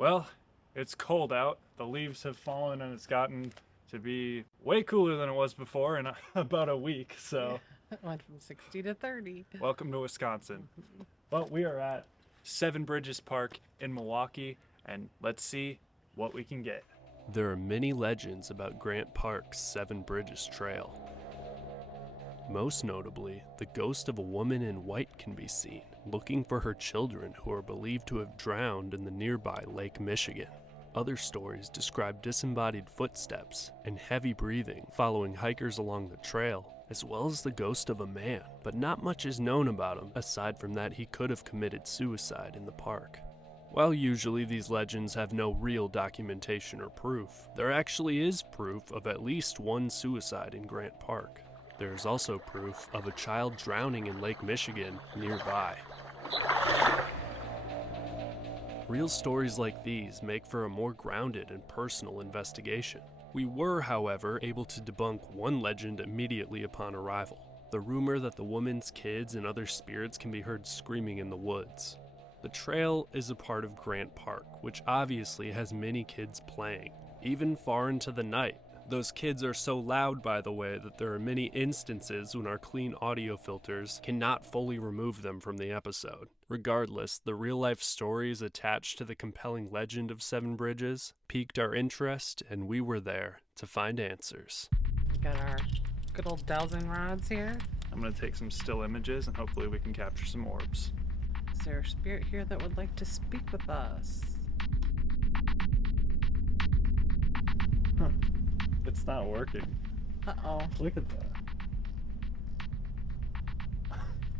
Well, it's cold out. The leaves have fallen and it's gotten to be way cooler than it was before in about a week. So It went from 60 to 30. welcome to Wisconsin. Well, we are at Seven Bridges Park in Milwaukee, and let's see what we can get. There are many legends about Grant Park's Seven Bridges Trail. Most notably, the ghost of a woman in white can be seen, looking for her children who are believed to have drowned in the nearby Lake Michigan. Other stories describe disembodied footsteps and heavy breathing following hikers along the trail, as well as the ghost of a man, but not much is known about him aside from that he could have committed suicide in the park. While usually these legends have no real documentation or proof, there actually is proof of at least one suicide in Grant Park. There is also proof of a child drowning in Lake Michigan nearby. Real stories like these make for a more grounded and personal investigation. We were, however, able to debunk one legend immediately upon arrival: the rumor that the woman's kids and other spirits can be heard screaming in the woods. The trail is a part of Grant Park, which obviously has many kids playing, even far into the night. Those kids are so loud, by the way, that there are many instances when our clean audio filters cannot fully remove them from the episode. Regardless, the real-life stories attached to the compelling legend of Seven Bridges piqued our interest, and we were there to find answers. Got our good old dowsing rods here. I'm going to take some still images, and hopefully we can capture some orbs. Is there a spirit here that would like to speak with us? It's not working. Uh-oh. Look at that.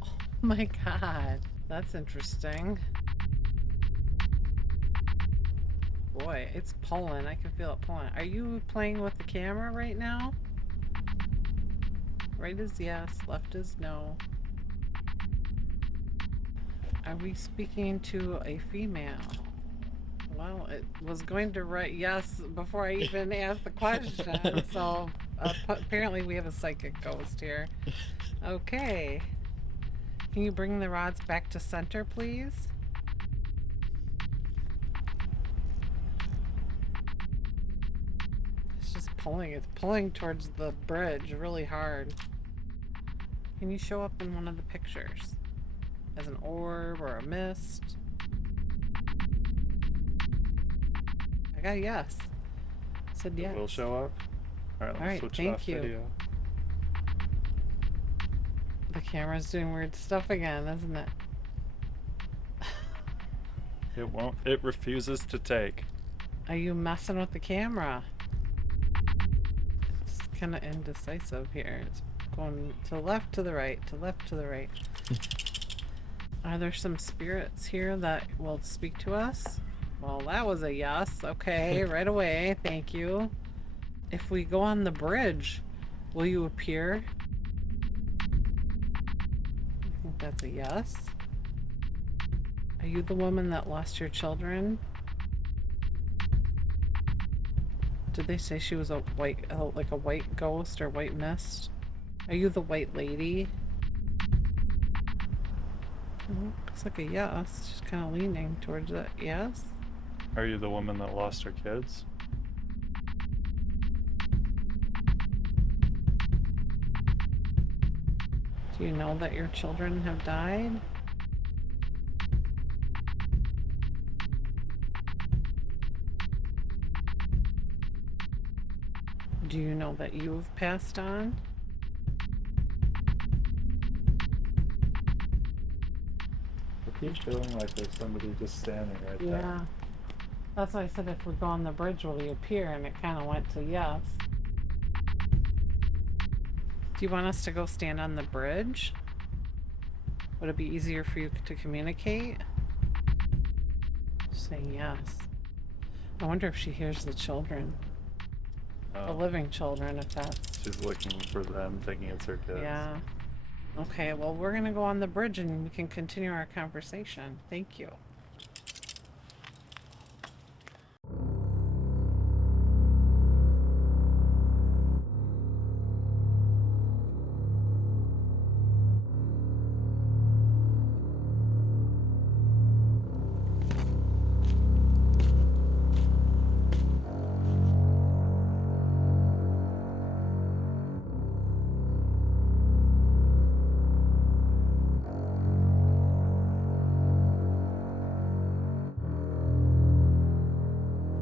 Oh my god. That's interesting. Boy, it's pulling. I can feel it pulling. Are you playing with the camera right now? Right is yes, left is no. Are we speaking to a female? Well, it was going to write yes before I even asked the question, so apparently we have a psychic ghost here. Okay. Can you bring the rods back to center, please? It's just pulling. It's pulling towards the bridge really hard. Can you show up in one of the pictures? As an orb or a mist? I got a yes. Said yes. It will show up. All right, Alright, switch thank off you. video. The camera's doing weird stuff again, isn't it? It won't. It refuses to take. Are you messing with the camera? It's kind of indecisive here. It's going to the left, to the right, to left, to the right. Are there some spirits here that will speak to us? Well, that was a yes. Okay, right away. Thank you. If we go on the bridge, will you appear? I think that's a yes. Are you the woman that lost your children? Did they say she was a white, like a white ghost or white mist? Are you the white lady? Looks like a yes. She's kind of leaning towards it. Yes. Are you the woman that lost her kids? Do you know that your children have died? Do you know that you've passed on? I keep feeling like there's somebody just standing right there. Yeah. That's why I said if we go on the bridge, will you appear? And it kind of went to yes. Do you want us to go stand on the bridge? Would it be easier for you to communicate? Just saying yes. I wonder if she hears the children. The living children, if that's... She's looking for them, thinking it's her kids. Yeah. Okay, well, we're going to go on the bridge and we can continue our conversation. Thank you.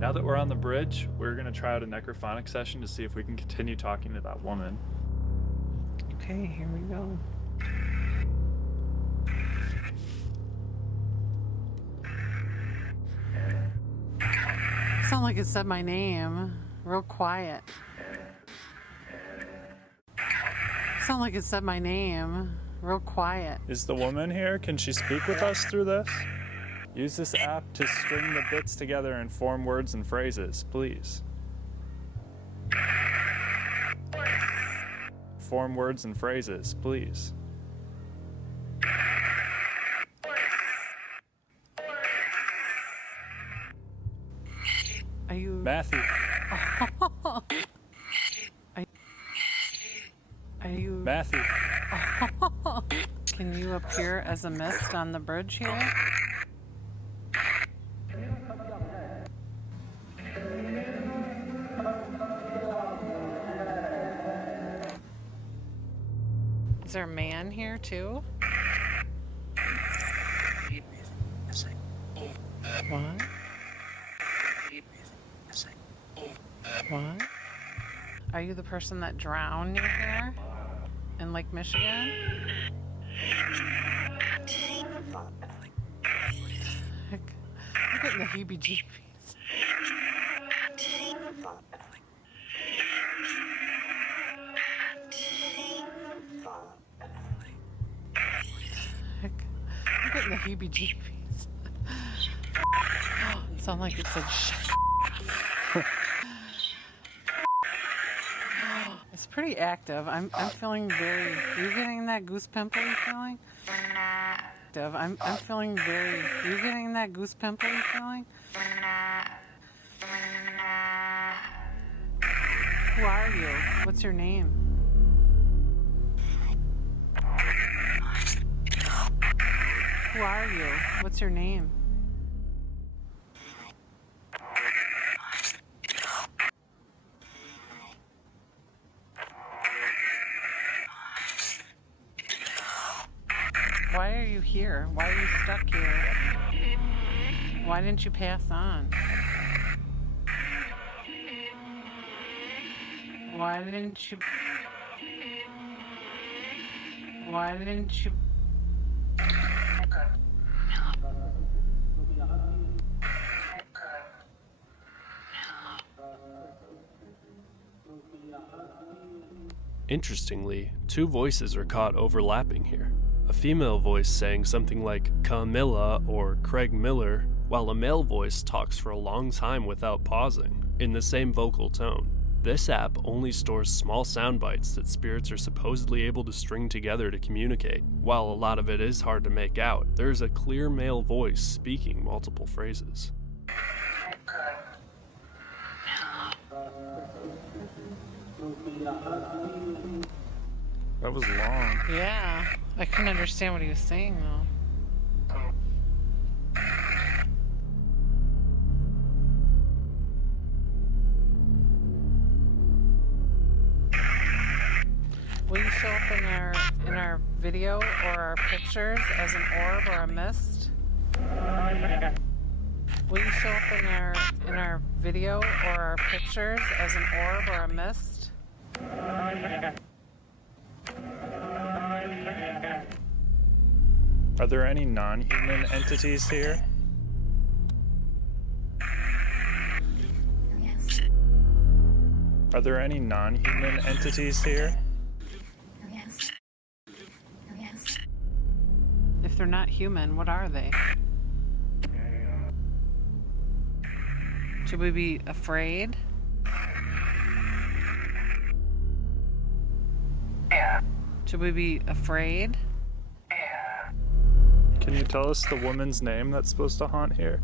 Now that we're on the bridge, we're gonna try out a necrophonic session to see if we can continue talking to that woman. Okay, here we go. Sound like it said my name. Real quiet. Sound like it said my name. Real quiet. Is the woman here? Can she speak with us through this? Use this app to string the bits together and form words and phrases, please. Form words and phrases, please. Are you... Matthew. Are you... Matthew. Can you appear as a mist on the bridge here? Is there a man here too? What? What? Are you the person that drowned near here? In Lake Michigan? Heck, I'm getting the heebie-jeebies. Heck, I'm getting the heebie-jeebies. Sound like it said shit. It's pretty active. I'm feeling very... Are you getting that goose pimply feeling? I'm feeling very... Are you getting that goose pimply feeling? Who are you? What's your name? Who are you? What's your name? Why are you here? Why are you stuck here? Why didn't you pass on? Why didn't you... Why didn't you... Interestingly, two voices are caught overlapping here. A female voice saying something like Camilla or Craig Miller, while a male voice talks for a long time without pausing, in the same vocal tone. This app only stores small sound bites that spirits are supposedly able to string together to communicate. While a lot of it is hard to make out, there is a clear male voice speaking multiple phrases. That was long. Yeah, I couldn't understand what he was saying though. Will you show up in our video or our pictures as an orb or a mist? Will you show up in our video or our pictures as an orb or a mist? Are there any non-human entities here? Are there any non-human entities here? If they're not human, what are they? Should we be afraid? Should we be afraid? Can you tell us the woman's name that's supposed to haunt here?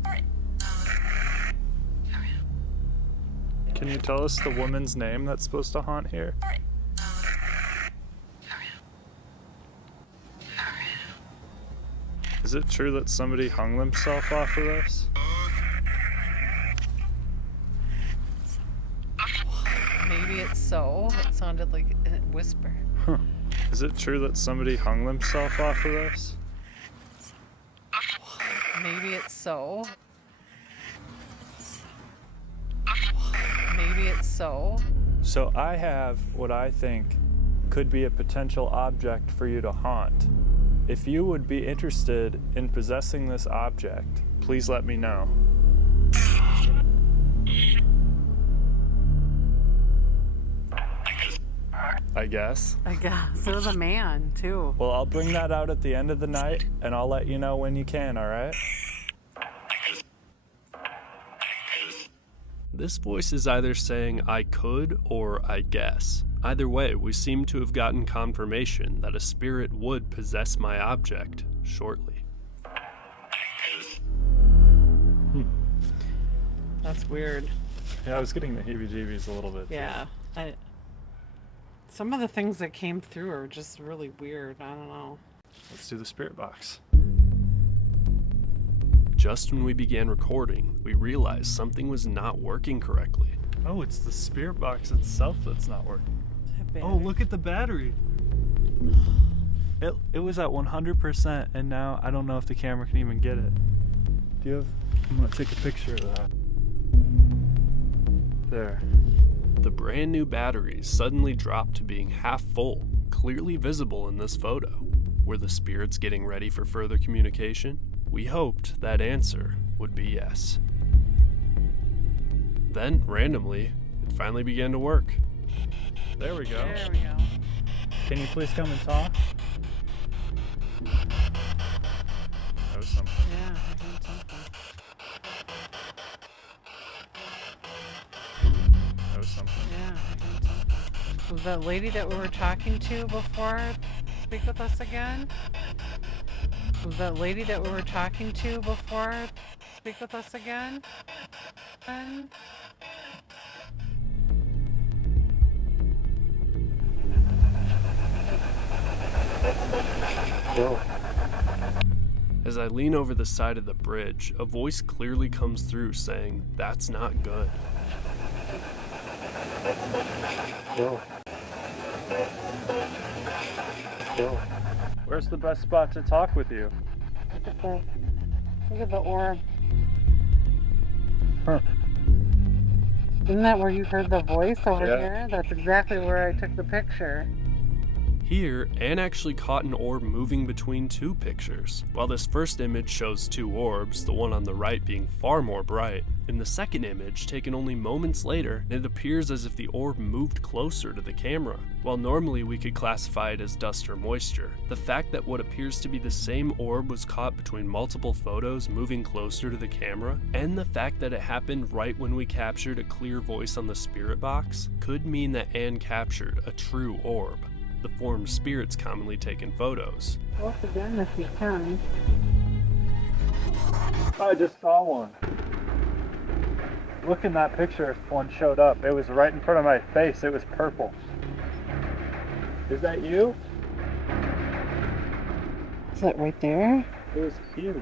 Can you tell us the woman's name that's supposed to haunt here? Is it true that somebody hung themselves off of this? Maybe it's so. It sounded like a whisper. Huh. Is it true that somebody hung themselves off of this? Maybe it's so. maybe it's so. So I have what I think could be a potential object for you to haunt. If you would be interested in possessing this object, please let me know. I guess. I guess. It was a man, too. Well, I'll bring that out at the end of the night, and I'll let you know when you can, all right? This voice is either saying I could or I guess. Either way, we seem to have gotten confirmation that a spirit would possess my object shortly. That's weird. Yeah, I was getting the heebie-jeebies a little bit. Yeah. Some of the things that came through are just really weird. I don't know. Let's do the spirit box. Just when we began recording, we realized something was not working correctly. Oh, it's the spirit box itself that's not working. That Oh, bad. look at the battery. It was at 100%, and now I don't know if the camera can even get it. Do you have... I'm gonna take a picture of that. There. The brand new batteries suddenly dropped to being half full, clearly visible in this photo. Were the spirits getting ready for further communication? We hoped that answer would be yes. Then, randomly, it finally began to work. There we go. There we go. Can you please come and talk? That was something. Yeah, I heard something. That was something. Yeah, I heard something. Was that lady that we were talking to before speak with us again? Was that lady that we were talking to before speak with us again? And As I lean over the side of the bridge, a voice clearly comes through saying, "That's not good." Where's the best spot to talk with you? look at the orb. Huh. Isn't that where you heard the voice over Yeah. here? That's exactly where I took the picture. Here, Anne actually caught an orb moving between two pictures. While this first image shows two orbs, the one on the right being far more bright, in the second image, taken only moments later, it appears as if the orb moved closer to the camera. While normally we could classify it as dust or moisture, the fact that what appears to be the same orb was caught between multiple photos moving closer to the camera, and the fact that it happened right when we captured a clear voice on the spirit box, could mean that Anne captured a true orb, the form spirits commonly take in photos. Look again if you can. I just saw one. Look in that picture, one showed up. It was right in front of my face. It was purple. Is that you? Is that right there? It was huge.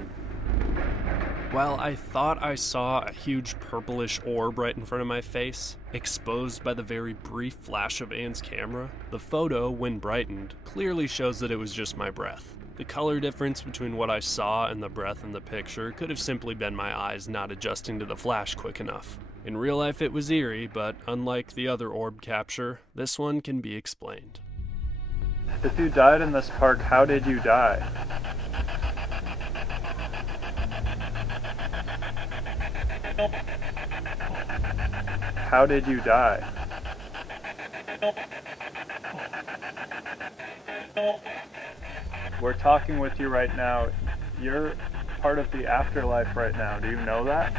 While I thought I saw a huge purplish orb right in front of my face, exposed by the very brief flash of Anne's camera, the photo, when brightened, clearly shows that it was just my breath. The color difference between what I saw and the breath in the picture could have simply been my eyes not adjusting to the flash quick enough. In real life it was eerie, but unlike the other orb capture, this one can be explained. If you died in this park, how did you die? How did you die? We're talking with you right now. You're part of the afterlife right now. Do you know that?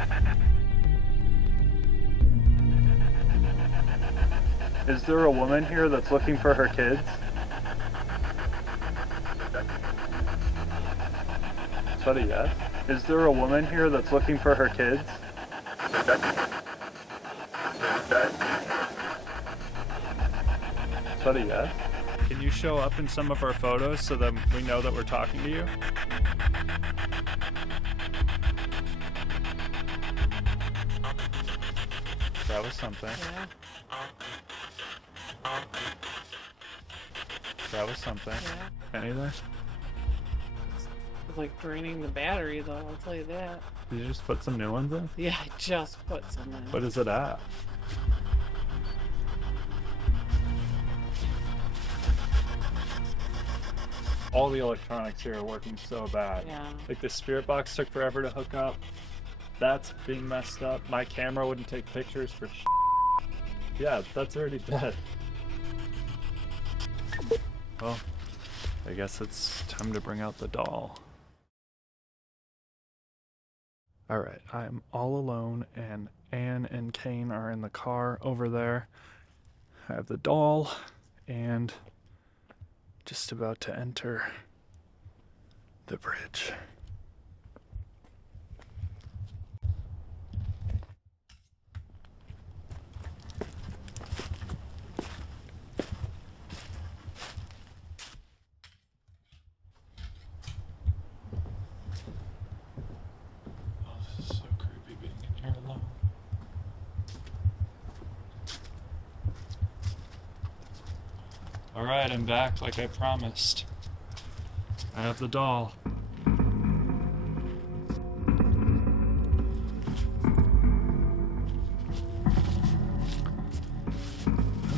Is there a woman here that's looking for her kids? Is that a yes? Is there a woman here that's looking for her kids? Is that a yes? Can you show up in some of our photos so that we know that we're talking to you? That was something. Yeah. That was something. Yeah. Anything? It's like draining the battery though, I'll tell you that. Did you just put some new ones in? Yeah, I just put some in. What is it at? All the electronics here are working so bad. Yeah. Like the spirit box took forever to hook up. That's being messed up. My camera wouldn't take pictures for Yeah, that's already dead. Well, I guess it's time to bring out the doll. Alright, I'm all alone and Anne and Kane are in the car over there. I have the doll and just about to enter the bridge. This is so creepy being in here alone. Alright, I'm back like I promised. I have the doll.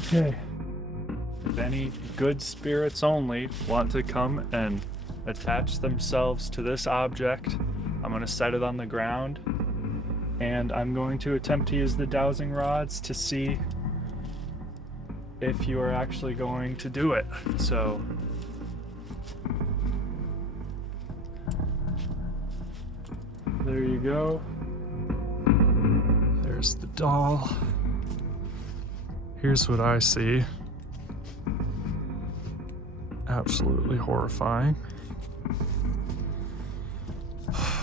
Okay. If any good spirits only want to come and attach themselves to this object, I'm going to set it on the ground and I'm going to attempt to use the dowsing rods to see if you are actually going to do it. So there you go. There's the doll. Here's what I see. Absolutely horrifying.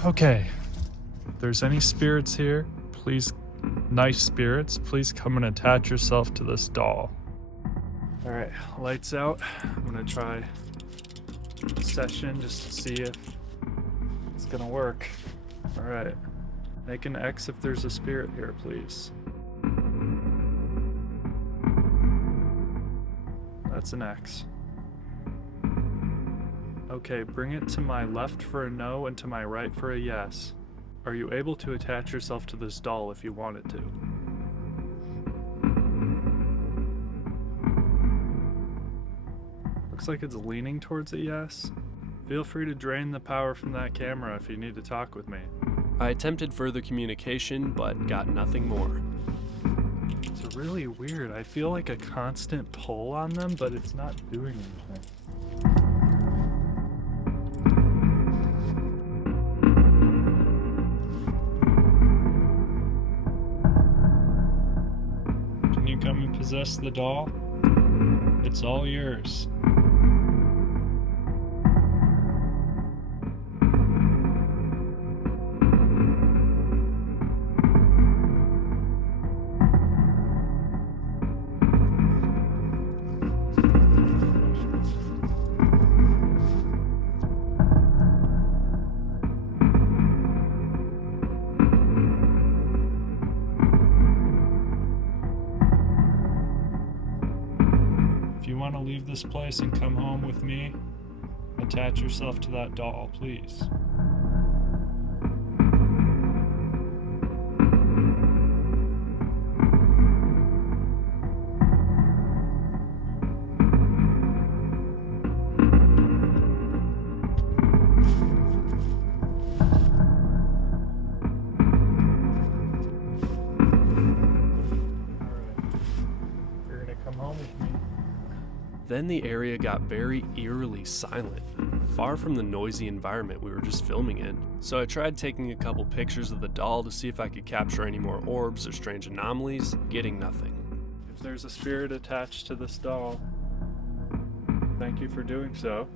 Okay. If there's any spirits here, please, nice spirits, please come and attach yourself to this doll. Alright, lights out. I'm gonna try session just to see if it's gonna work. Alright. Make an X if there's a spirit here, please. That's an X. Okay, bring it to my left for a no and to my right for a yes. Are you able to attach yourself to this doll if you wanted to? Looks like it's leaning towards a yes. Feel free to drain the power from that camera if you need to talk with me. I attempted further communication, but got nothing more. It's really weird. I feel like a constant pull on them, but it's not doing anything. Can you come and possess the doll? It's all yours. If you want to leave this place and come home with me, attach yourself to that doll, please. Alright. You're gonna come home with me. Then the area got very eerily silent, far from the noisy environment we were just filming in. So I tried taking a couple pictures of the doll to see if I could capture any more orbs or strange anomalies, getting nothing. If there's a spirit attached to this doll, thank you for doing so.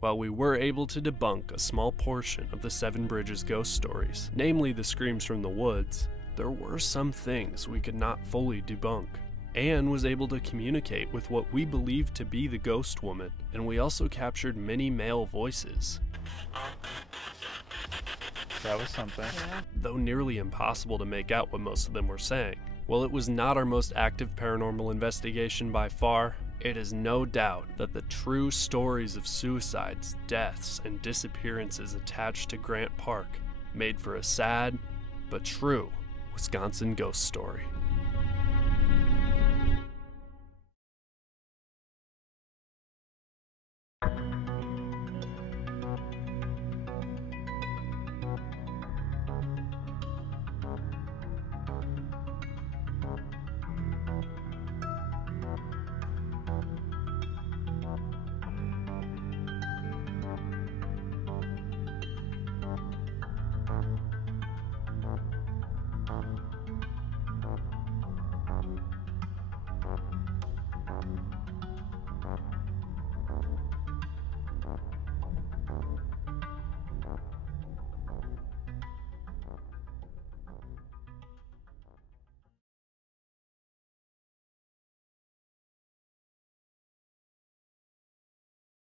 While we were able to debunk a small portion of the Seven Bridges ghost stories, namely the screams from the woods, there were some things we could not fully debunk. Anne was able to communicate with what we believed to be the ghost woman, and we also captured many male voices. That was something. Yeah. Though nearly impossible to make out what most of them were saying. While it was not our most active paranormal investigation by far, It is no doubt that the true stories of suicides, deaths, and disappearances attached to Grant Park made for a sad but true Wisconsin ghost story.